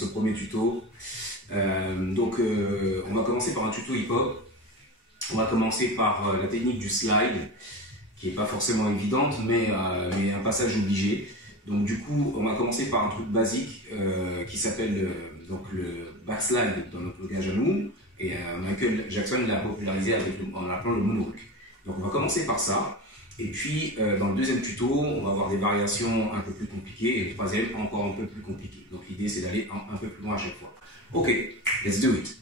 ce premier tuto. On va commencer par un tuto hip-hop. On va commencer par la technique du slide, qui n'est pas forcément évidente, mais un passage obligé. Donc du coup, on va commencer par un truc basique qui s'appelle le backslide dans notre langage à nous. Et Michael Jackson l'a popularisé en l'appelant le moonwalk. Donc on va commencer par ça. Et puis dans le deuxième tuto, on va avoir des variations un peu plus compliquées et le troisième encore un peu plus compliqué. Donc l'idée c'est d'aller un peu plus loin à chaque fois. Ok, let's do it.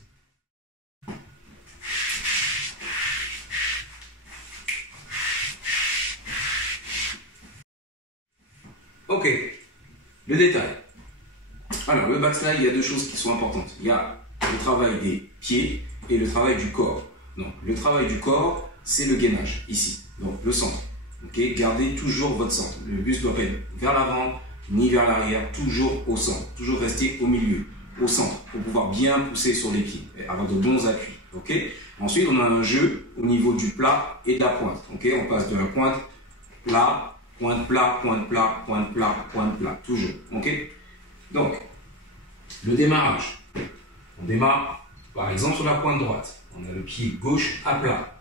Ok, le détail. Alors, le backslide, il y a deux choses qui sont importantes. Il y a le travail des pieds et le travail du corps. Donc, le travail du corps, c'est le gainage, ici. Donc, le centre. Ok, gardez toujours votre centre. Le buste doit pas être vers l'avant, ni vers l'arrière, toujours au centre. Toujours rester au milieu, au centre, pour pouvoir bien pousser sur les pieds, et avoir de bons appuis. Ok. Ensuite, on a un jeu au niveau du plat et de la pointe. Ok, on passe de la pointe, plat, pointe plat, pointe plat, pointe plat, pointe plat, toujours, ok. Donc, le démarrage, on démarre par exemple sur la pointe droite, on a le pied gauche à plat,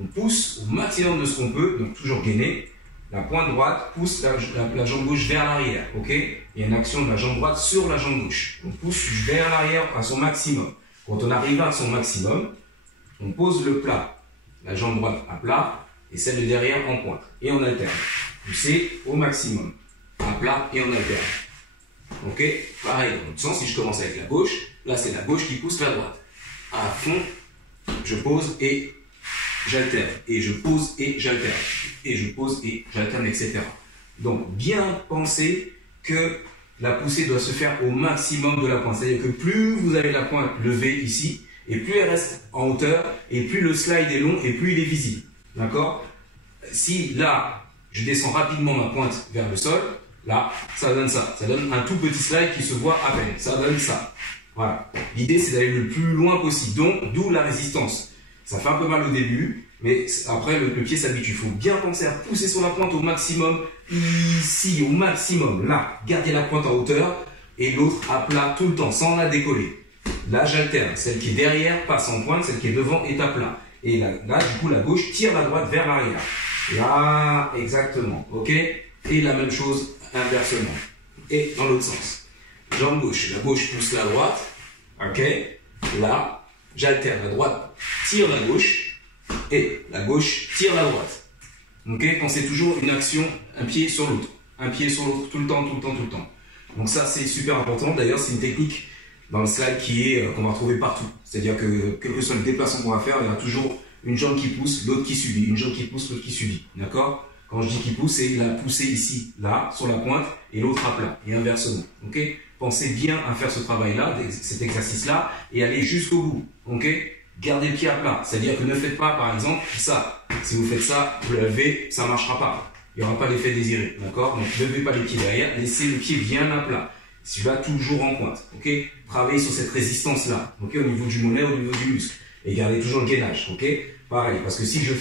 on pousse au maximum de ce qu'on peut, donc toujours gainer, la pointe droite pousse la jambe gauche vers l'arrière, ok. Il y a une action de la jambe droite sur la jambe gauche, on pousse vers l'arrière à son maximum. Quand on arrive à son maximum, on pose le plat, la jambe droite à plat, et celle de derrière en pointe. Et on alterne. Poussez au maximum. À plat et on alterne. Ok. Pareil, dans l'autre sens, si je commence avec la gauche, là c'est la gauche qui pousse la droite. À fond, je pose et j'alterne. Et je pose et j'alterne. Et je pose et j'alterne, etc. Donc, bien penser que la poussée doit se faire au maximum de la pointe. C'est-à-dire que plus vous avez la pointe levée ici, et plus elle reste en hauteur, et plus le slide est long, et plus il est visible. D'accord? Si là, je descends rapidement ma pointe vers le sol, là, ça donne ça. Ça donne un tout petit slide qui se voit à peine. Ça donne ça. Voilà. L'idée, c'est d'aller le plus loin possible. Donc, d'où la résistance. Ça fait un peu mal au début, mais après, le pied s'habitue. Il faut bien penser à pousser sur la pointe au maximum. Ici, au maximum. Là, gardez la pointe en hauteur. Et l'autre à plat tout le temps, sans la décoller. Là, j'alterne. Celle qui est derrière passe en pointe. Celle qui est devant est à plat. Et là, du coup, la gauche tire la droite vers l'arrière. Là, exactement, ok. Et la même chose inversement. Et dans l'autre sens. Jambe gauche, la gauche pousse la droite, ok. Là, j'alterne, la droite tire la gauche et la gauche tire la droite. Ok, pensez toujours une action, un pied sur l'autre. Un pied sur l'autre, tout le temps, tout le temps, tout le temps. Donc ça, c'est super important. D'ailleurs, c'est une technique dans le slide qu'on va retrouver partout. C'est-à-dire que quel que soit le déplacement qu'on va faire, il y aura toujours une jambe qui pousse, l'autre qui subit. Une jambe qui pousse, l'autre qui subit. D'accord? Quand je dis qui pousse, c'est la poussée ici, là, sur la pointe, et l'autre à plat, et inversement. Ok? Pensez bien à faire ce travail-là, cet exercice-là, et allez jusqu'au bout. Ok? Gardez le pied à plat. C'est-à-dire que ne faites pas, par exemple, ça. Si vous faites ça, vous levez, ça ne marchera pas. Il n'y aura pas l'effet désiré. D'accord? Donc, ne levez pas les pieds derrière, laissez le pied bien à plat. Celui-là, toujours en pointe. Ok? Travaillez sur cette résistance-là. Ok? Au niveau du mollet, au niveau du muscle. Et gardez toujours le gainage. Ok? Pareil. Parce que si je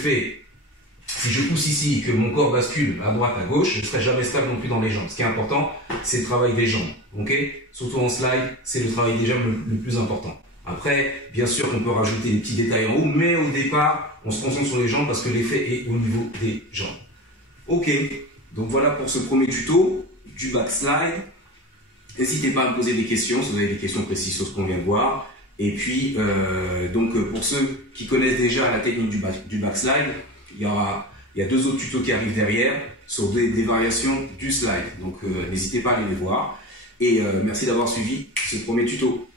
pousse ici et que mon corps bascule à droite, à gauche, je ne serai jamais stable non plus dans les jambes. Ce qui est important, c'est le travail des jambes. Ok? Surtout en slide, c'est le travail des jambes le plus important. Après, bien sûr qu'on peut rajouter des petits détails en haut, mais au départ, on se concentre sur les jambes parce que l'effet est au niveau des jambes. Ok? Donc voilà pour ce premier tuto du backslide. N'hésitez pas à me poser des questions si vous avez des questions précises sur ce qu'on vient de voir. Et puis, pour ceux qui connaissent déjà la technique du backslide, il y a deux autres tutos qui arrivent derrière sur des variations du slide. Donc, n'hésitez pas à aller les voir. Et merci d'avoir suivi ce premier tuto.